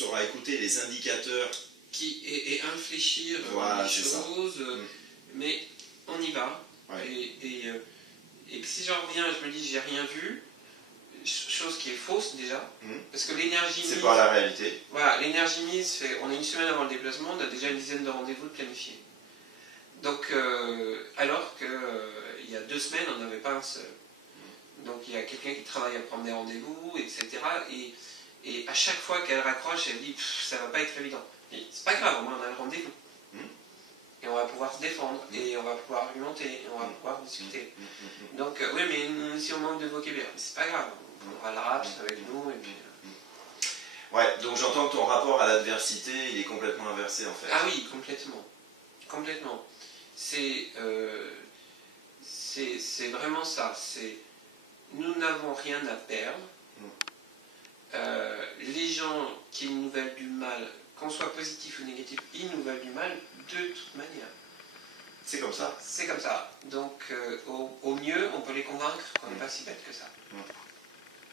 sauras écouter les indicateurs et infléchir voilà, les choses, mais on y va. Ouais. Et si j'en reviens, je me dis j'ai rien vu, chose qui est fausse déjà, parce que l'énergie mise... C'est pas la réalité. Voilà, l'énergie mise fait, on est une semaine avant le déplacement, on a déjà une dizaine de rendez-vous de planifiés. Donc, alors qu'il y a 2 semaines, on n'avait pas un seul. Donc il y a quelqu'un qui travaille à prendre des rendez-vous, etc. Et à chaque fois qu'elle raccroche, elle dit ça va pas être évident. C'est pas grave, au moins on a le rendez-vous. Et on va pouvoir se défendre, et on va pouvoir argumenter, et on va pouvoir discuter. Donc oui, mais si on manque de vocabulaire, c'est pas grave, on aura le RAPS avec nous, et puis... Ouais, donc j'entends que ton rapport à l'adversité, il est complètement inversé en fait. Ah oui, complètement. Complètement. C'est vraiment ça. Nous n'avons rien à perdre. Les gens qui nous veulent du mal, qu'on soit positif ou négatif, ils nous veulent du mal de toute manière. C'est comme ça. C'est comme ça. Donc au mieux, on peut les convaincre qu'on n'est pas si bête que ça.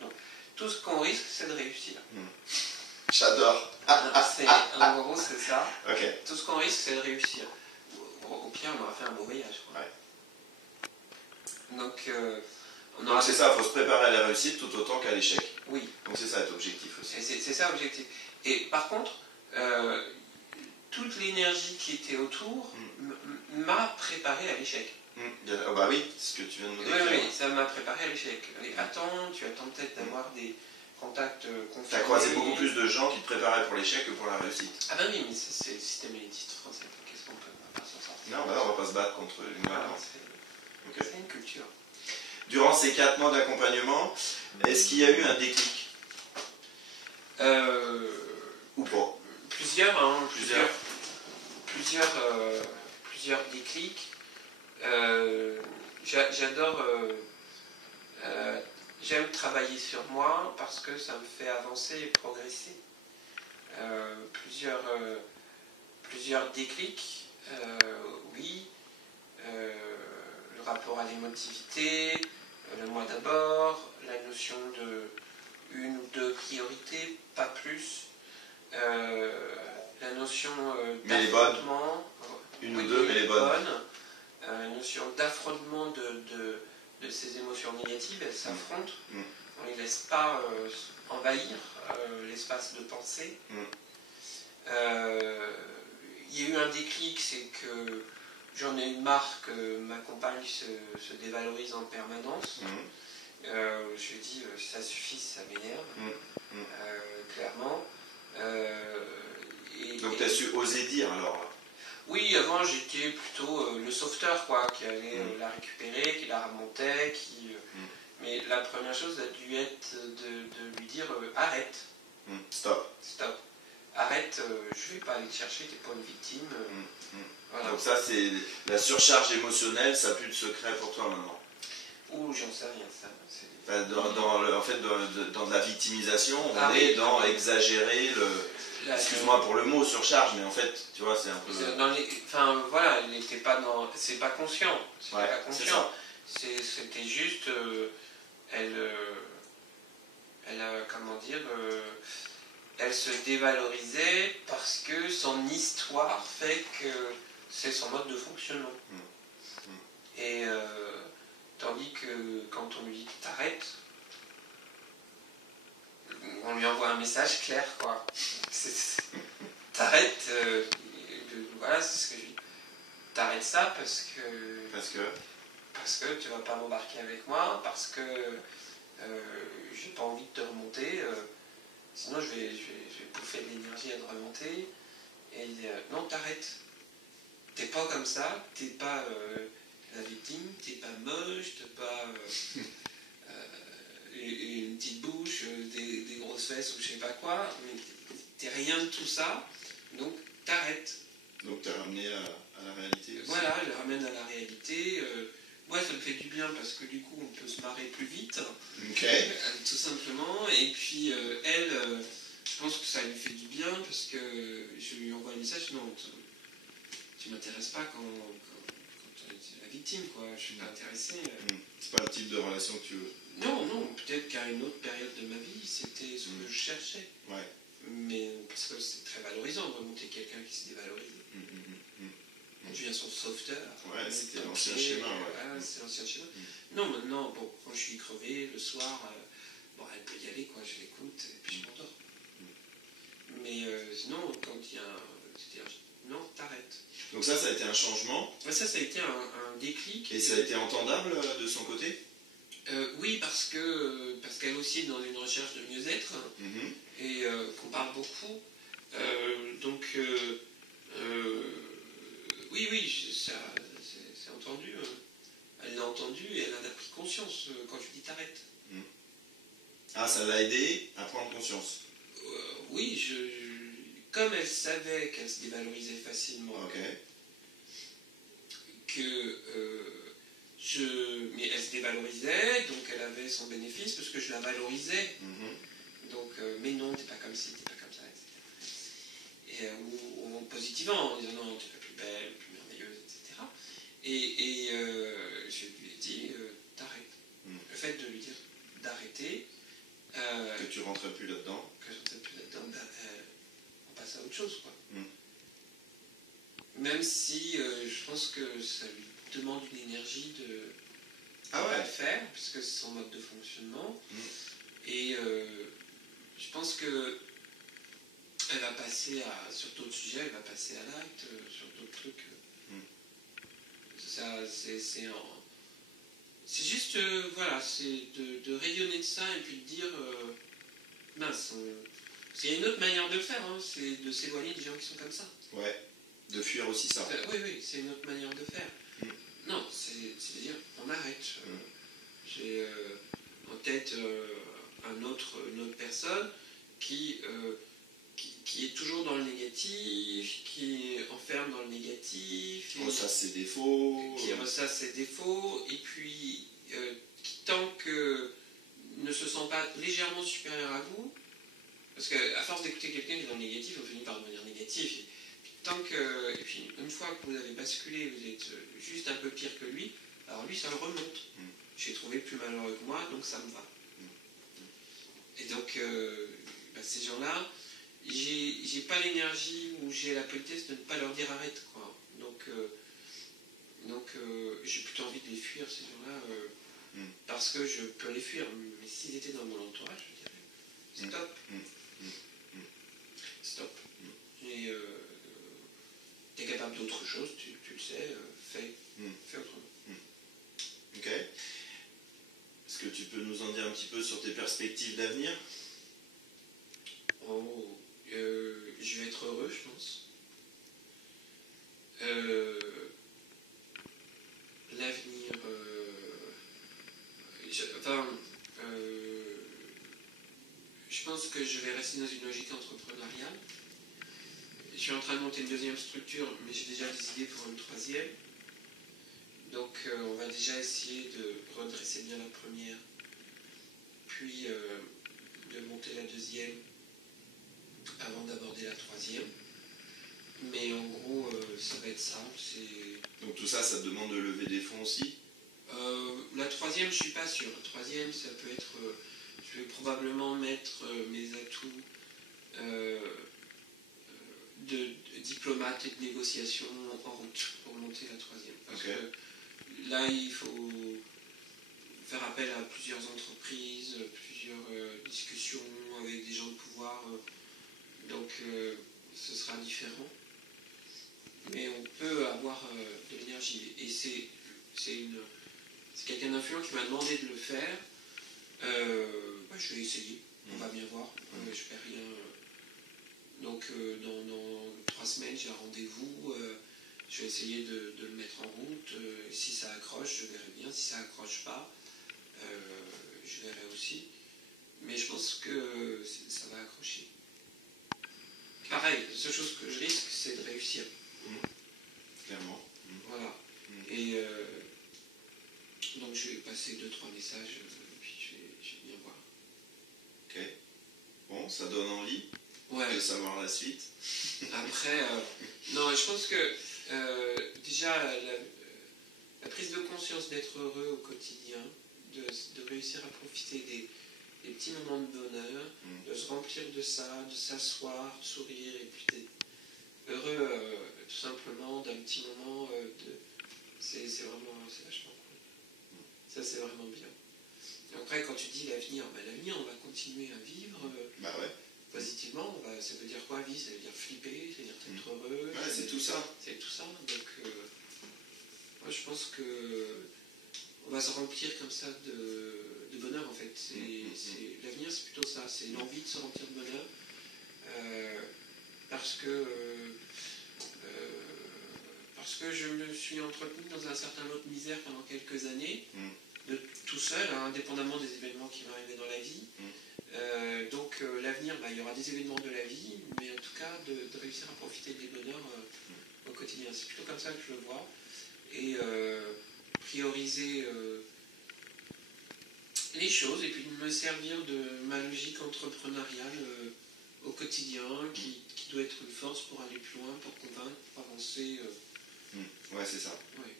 Donc, tout ce qu'on risque, c'est de réussir. J'adore. En gros, c'est ça. Okay. Tout ce qu'on risque, c'est de réussir. Au pire, on aura fait un beau voyage. Ouais. Donc, donc c'est ça, il faut se préparer à la réussite tout autant qu'à l'échec. Oui. Donc c'est ça être objectif aussi. C'est ça l'objectif. Et par contre, toute l'énergie qui était autour m'a préparé à l'échec. Bah oui, c'est ce que tu viens de nous décrire. Oui, ça m'a préparé à l'échec. Attends, tu attends peut-être d'avoir des contacts confirmés. Tu as croisé beaucoup plus de gens qui te préparaient pour l'échec que pour la réussite. Ah bah oui, mais c'est le système élitiste français. Qu'est-ce qu'on peut pas s'en sortir? Non, bah non, on va pas se battre contre l'ignorance. C'est une culture. Durant ces 4 mois d'accompagnement, est-ce qu'il y a eu un déclic ou pas? Plusieurs déclics. J'adore... j'aime travailler sur moi parce que ça me fait avancer et progresser. Plusieurs déclics, oui. Le rapport à l'émotivité, le moi d'abord, la notion de 1 ou 2 priorités, pas plus. La notion d'affrontement. Une ou deux, mais les bonnes. La notion d'affrontement de ces émotions négatives, elles s'affrontent. On ne les laisse pas envahir l'espace de pensée. Il y a eu un déclic, c'est que j'en ai eu marre que ma compagne se dévalorise en permanence. Je dis, ça suffit, ça m'énerve, clairement. Donc tu as su oser dire alors? Oui, avant j'étais plutôt le sauveteur, quoi, qui allait la récupérer, qui la remontait, mais la première chose a dû être de lui dire arrête. Stop. Arrête, je ne vais pas aller te chercher, tu n'es pas une victime. Voilà. Donc ça c'est la surcharge émotionnelle, ça n'a plus de secret pour toi maintenant? Ouh, j'en sais rien, ça. En fait, dans la victimisation, on est dans exagérer excuse-moi pour le mot surcharge, mais en fait, tu vois, c'est un peu... voilà, il n'était pas dans... C'est pas conscient. Ouais, pas conscient. C'était juste... elle comment dire... elle se dévalorisait parce que son histoire fait que c'est son mode de fonctionnement. Et tandis que quand on lui dit t'arrêtes, on lui envoie un message clair, quoi. T'arrêtes, voilà, c'est ce que je dis. T'arrêtes ça parce que tu vas pas m'embarquer avec moi, parce que j'ai pas envie de te remonter, sinon je vais bouffer de l'énergie à te remonter. Et non, t'arrêtes. T'es pas comme ça, t'es pas la victime, t'es pas moche, t'es pas une petite bouche, des grosses fesses ou je sais pas quoi, mais t'es rien de tout ça, donc t'arrêtes. Donc t'es ramené à la réalité aussi. Voilà, je le ramène à la réalité. Moi ça me fait du bien parce que du coup on peut se marrer plus vite, tout simplement, et puis elle, je pense que ça lui fait du bien parce que je lui envoie un message, non, tu m'intéresses pas quand tu es la victime, quoi, je suis pas intéressé. C'est pas le type de relation que tu veux. Non, peut-être qu'à une autre période de ma vie, c'était ce que je cherchais. Ouais. Mais parce que c'est très valorisant de remonter quelqu'un qui se dévalorise. Je viens son sauveteur. Ouais, c'était l'ancien schéma. Ouais. C'est l'ancien schéma. Non, maintenant, bon, quand je suis crevé le soir, bon, elle peut y aller, quoi, je l'écoute et puis je m'endors. Mais sinon, quand il y a non, t'arrêtes. Donc ça a été un changement. Ça a été un déclic. Et ça a été entendable de son côté? Oui, parce qu'elle aussi est dans une recherche de mieux-être et qu'on parle beaucoup. Donc, oui, ça, c'est entendu. Elle l'a entendu et elle en a pris conscience quand je lui dis t'arrêtes. Ah, ça l'a aidé à prendre conscience. Oui, comme elle savait qu'elle se dévalorisait facilement, mais elle se dévalorisait, donc elle avait son bénéfice parce que je la valorisais. Donc, mais non, t'es pas comme ci, t'es pas comme ça, etc. Ou en positivant, en disant non, t'es pas plus belle, plus merveilleuse, etc. Et je lui ai dit, t'arrêtes. Le fait de lui dire d'arrêter. Que tu rentrais plus là-dedans. Que je rentrais plus là-dedans, on passe à autre chose, quoi. Même si je pense que ça lui demande une énergie de le faire, puisque c'est son mode de fonctionnement. Et je pense que elle va passer sur d'autres sujets, elle va passer à l'acte, sur d'autres trucs. Ça, c'est juste, voilà, c'est de rayonner de ça et puis de dire, mince, c'est une autre manière de le faire, hein, c'est de s'éloigner des gens qui sont comme ça. Ouais, de fuir aussi ça. Oui, c'est une autre manière de faire. Non, c'est de dire, on arrête. J'ai en tête une autre personne qui est toujours dans le négatif, qui enferme dans le négatif. Qui ressasse ses défauts. Et puis qui, tant que ne se sent pas légèrement supérieur à vous, parce qu'à force d'écouter quelqu'un qui est dans le négatif, on finit par devenir négatif. Et puis une fois que vous avez basculé, vous êtes juste un peu pire que lui, alors lui ça le remonte. J'ai trouvé plus malheureux que moi, donc ça me va. Et donc ces gens-là, j'ai pas l'énergie ou j'ai la politesse de ne pas leur dire arrête, quoi. Donc j'ai plutôt envie de les fuir, ces gens-là, parce que je peux les fuir. Mais s'ils étaient dans mon entourage, je dirais stop. Stop. Et t'es capable d'autre chose, tu le sais, fais autrement. Ok. Est-ce que tu peux nous en dire un petit peu sur tes perspectives d'avenir? Je vais être heureux, je pense. L'avenir... je pense que je vais rester dans une logique entrepreneuriale. Je suis en train de monter une deuxième structure, mais j'ai déjà des idées pour une troisième. Donc on va déjà essayer de redresser bien la première, puis de monter la deuxième avant d'aborder la troisième. Mais en gros, ça va être simple. Donc tout ça, ça te demande de lever des fonds aussi? La troisième, je ne suis pas sûr. La troisième, ça peut être... je vais probablement mettre mes atouts de diplomate et de négociation en route pour monter la troisième. Parce que là, il faut faire appel à plusieurs entreprises, plusieurs discussions avec des gens de pouvoir. Donc, ce sera différent. Mais on peut avoir de l'énergie. Et c'est quelqu'un d'influent qui m'a demandé de le faire. Je vais essayer. On va bien voir. Je perds rien. Donc, dans 3 semaines, j'ai un rendez-vous. Je vais essayer de le mettre en route. Si ça accroche, je verrai bien. Si ça accroche pas, je verrai aussi. Mais je pense que ça va accrocher. Pareil, la seule chose que je risque, c'est de réussir. Clairement. Voilà. Et donc je vais passer 2-3 messages, puis je vais bien voir. Ok. Bon, ça donne envie de savoir la suite. Après, non, je pense que déjà la prise de conscience d'être heureux au quotidien, de réussir à profiter des petits moments de bonheur, de se remplir de ça, de s'asseoir, de sourire, et puis d'être heureux tout simplement d'un petit moment c'est vachement cool. Ça c'est vraiment bien. Et après quand tu dis l'avenir, l'avenir on va continuer à vivre positivement, ça veut dire quoi vivre? Ça veut dire flipper, ça veut dire être heureux. Ouais, c'est tout ça. C'est tout ça. Donc moi je pense que on va se remplir comme ça de bonheur en fait. L'avenir c'est plutôt ça, c'est l'envie de se remplir de bonheur. Parce que je me suis entretenu dans un certain lot de misère pendant quelques années, tout seul, indépendamment des événements qui m'arrivaient dans la vie. Donc l'avenir, il y aura des événements de la vie, mais en tout cas de réussir à profiter des bonheurs au quotidien. C'est plutôt comme ça que je le vois. Et prioriser les choses et puis me servir de ma logique entrepreneuriale au quotidien qui doit être une force pour aller plus loin, pour convaincre, pour avancer. Ouais, c'est ça. Ouais.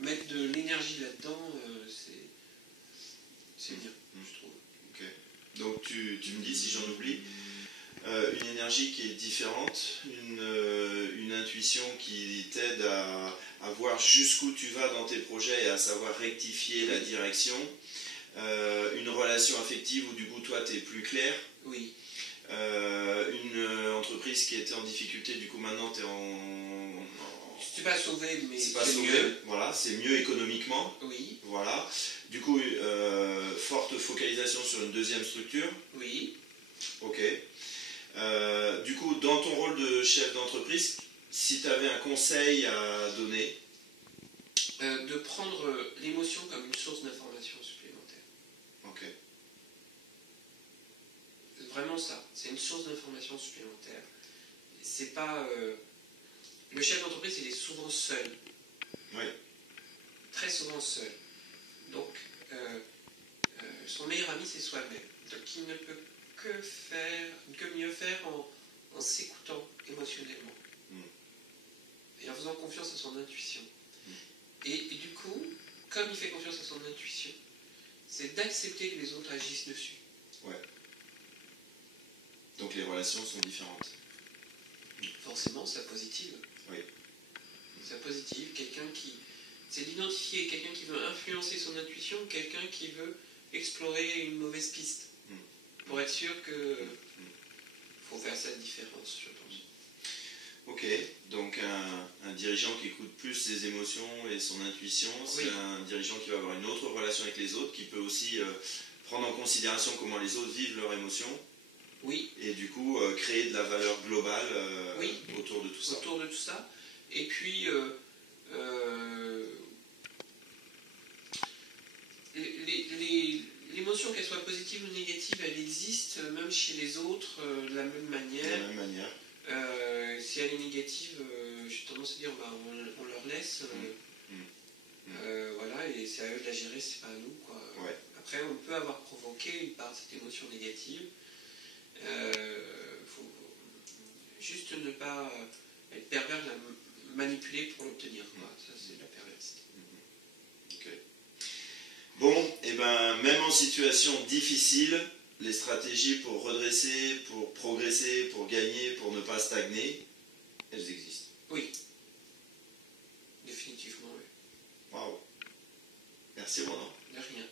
Mettre de l'énergie là-dedans, c'est bien, je trouve. Ok. Donc tu me dis si j'en oublie, une énergie qui est différente, une intuition qui t'aide à voir jusqu'où tu vas dans tes projets et à savoir rectifier la direction, une relation affective où du coup toi tu es plus clair. Oui. Une entreprise qui était en difficulté, du coup maintenant tu es je ne suis pas sauvé, mais c'est mieux. Voilà, c'est mieux économiquement. Oui. Voilà. Du coup, forte focalisation sur une deuxième structure. Oui. Ok. Du coup, dans ton rôle de chef d'entreprise, si tu avais un conseil à donner, de prendre l'émotion comme une source d'information supplémentaire. Ok. C'est vraiment ça. C'est une source d'information supplémentaire. C'est pas... Le chef d'entreprise, il est souvent seul. Oui. Très souvent seul. Donc, son meilleur ami, c'est soi-même. Donc, il ne peut que mieux faire en s'écoutant émotionnellement. Et en faisant confiance à son intuition. Et du coup, comme il fait confiance à son intuition, c'est d'accepter que les autres agissent dessus. Ouais. Donc, les relations sont différentes. Forcément, ça positive. Oui. Ça positive, c'est d'identifier quelqu'un qui veut influencer son intuition, quelqu'un qui veut explorer une mauvaise piste. Pour être sûr que faut faire cette différence, je pense. Ok, donc un dirigeant qui écoute plus ses émotions et son intuition, c'est un dirigeant qui va avoir une autre relation avec les autres, qui peut aussi prendre en considération comment les autres vivent leurs émotions. Oui. Et du coup, créer de la valeur globale autour de tout ça. Autour de tout ça. Et puis, l'émotion, qu'elle soit positive ou négative, elle existe même chez les autres de la même manière. De la même manière. Si elle est négative, j'ai tendance à dire on leur laisse. Voilà, et c'est à eux de la gérer, c'est pas à nous, quoi. Ouais. Après, on peut avoir provoqué une part de cette émotion négative. Faut juste ne pas être pervers, la manipuler pour l'obtenir. Ça, c'est la perversité. Okay. Bon, et même en situation difficile, les stratégies pour redresser, pour progresser, pour gagner, pour ne pas stagner, elles existent. Oui. Définitivement, oui. Waouh. Merci Ronan. De rien.